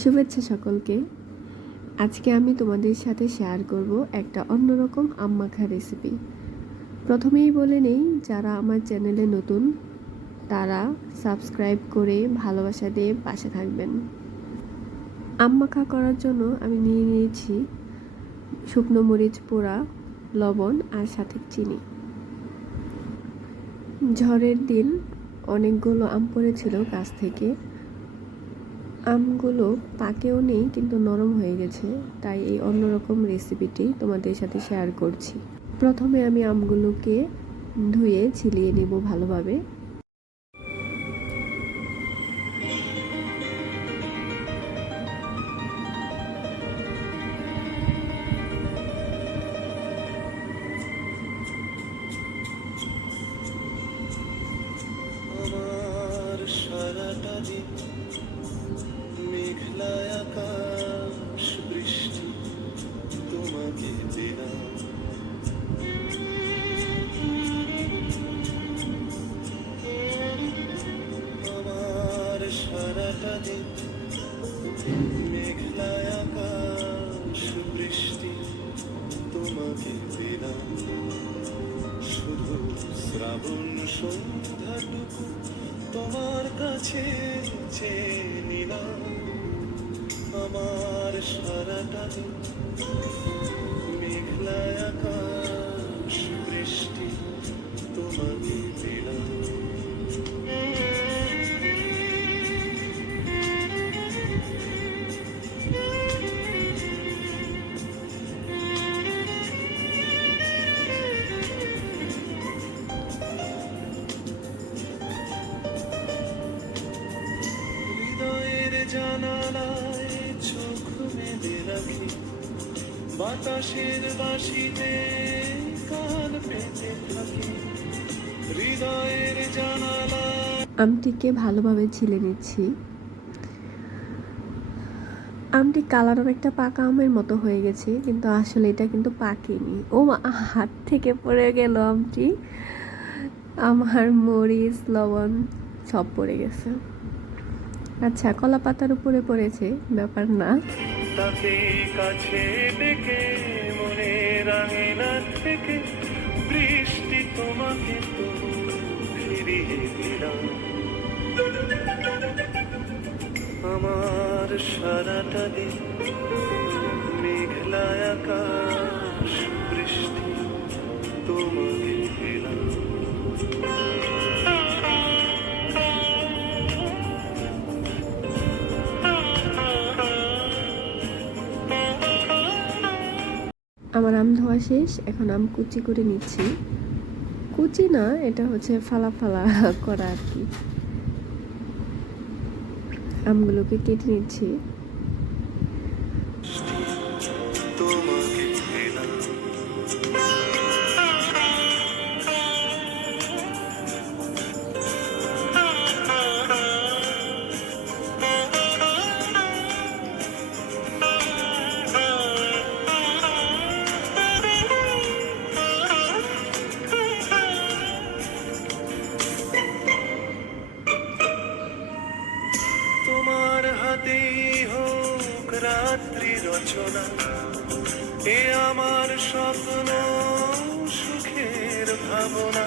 শুভেচ্ছা সকলকে। আজকে আমি তোমাদের সাথে শেয়ার করব একটা অন্যরকম আম মাখা রেসিপি। প্রথমেই বলে নেই, যারা আমার চ্যানেলে নতুন তারা সাবস্ক্রাইব করে ভালোবাসা দিয়ে পাশে থাকবেন। আম মাখা করার জন্য আমি নিয়ে নিয়েছি শুকনো মরিচ পোড়া, লবণ আর সাথে চিনি। ঝড়ের দিন অনেকগুলো আম পড়েছিল গাছ থেকে। আমগুলো পাকেও নেই কিন্তু নরম হয়ে গেছে, তাই এই অন্যরকম রেসিপিটি তোমাদের সাথে শেয়ার করছি। প্রথমে আমি আমগুলোকে ধুয়ে ছিলিয়ে নেব ভালোভাবে। আমার সারাটা দিন মেঘলায় আকাশ বৃষ্টি তোমাকে দিলাম। আমার সারাটা দিন মেঘলায় আকাশ বৃষ্টি তোমাকে দিলাম। শুধু শ্রাবণ সন্ধ্যাটুকু তোমার কাছে চেয়ে নিলাম। আমার সারাটা দিন মেঘলায় আকাশ বৃষ্টি তোমাকে দিলাম। জানালায় চোখ মেলে রাখি, বাতাসের বাঁশিতে কান পেতে থাকি। হৃদয়ের জানালায় আমটিকে ভালোভাবে ছিলে নিচ্ছি। আমটি কালার অনেকটা পাকা আমের মতো হয়ে গেছে, কিন্তু আসলে এটা কিন্তু পাকেনি। ও হাত থেকে পড়ে গেল আমটি। আমার মরিচ লবণ সব পড়ে গেছে। আচ্ছা, কলা পাতার উপরে পড়েছে, ব্যাপার না। তাকে কাছে ডেকে মনে রাঙিনা থেকে বৃষ্টি তোমাকে তো ফিরিয়ে দিলাম। আমার সারাটা দিন মেঘলায় আকাশ বৃষ্টি তোমাকে দিলাম। আমার আম ধোয়া শেষ, এখন আম কুচি করে নিচ্ছি। কুচি না, এটা হচ্ছে ফালা ফালা করা আর কি। আমগুলোকে কেটে নিচ্ছি। তোমাকে দিলাম। তোমার হাতেই হোক রাত্রি রচনা, এ আমার স্বপ্ন সুখের ভাবনা।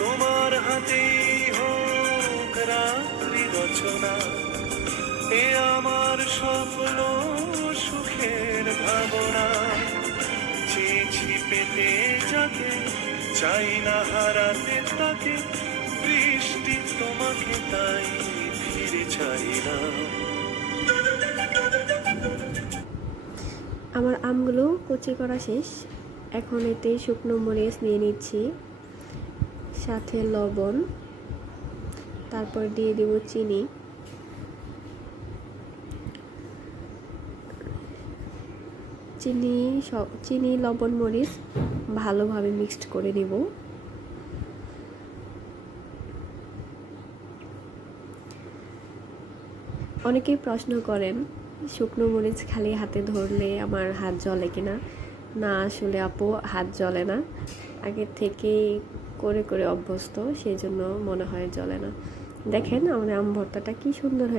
তোমার হাতেই হোক রাত্রি রচনা, এ আমার স্বপ্ন সুখের ভাবনা। চেয়েছি পেতে যাকে, চাই না হারাতে তাকে, বৃষ্টি তোমাকে তাই ফিরে চাই না। আমার আমগুলো কুচি করা শেষ, এখন এতে শুকনো মরিচ নিয়ে নিচ্ছি, সাথে লবণ, তারপর দিয়ে দেব চিনি। চিনি লবণ মরিচ ভালোভাবে মিক্সড করে নিব। অনেকেই প্রশ্ন করেন শুকনো মরিচ খালি হাতে ধরলে আমার হাত জ্বলে কিনা। না, আসলে আপু হাত জ্বলে না, আগে থেকেই করে করে অভ্যস্ত, সেই জন্য মনে হয় জ্বলে না। দেখেন আমার আম ভর্তাটা কি সুন্দর হয়ে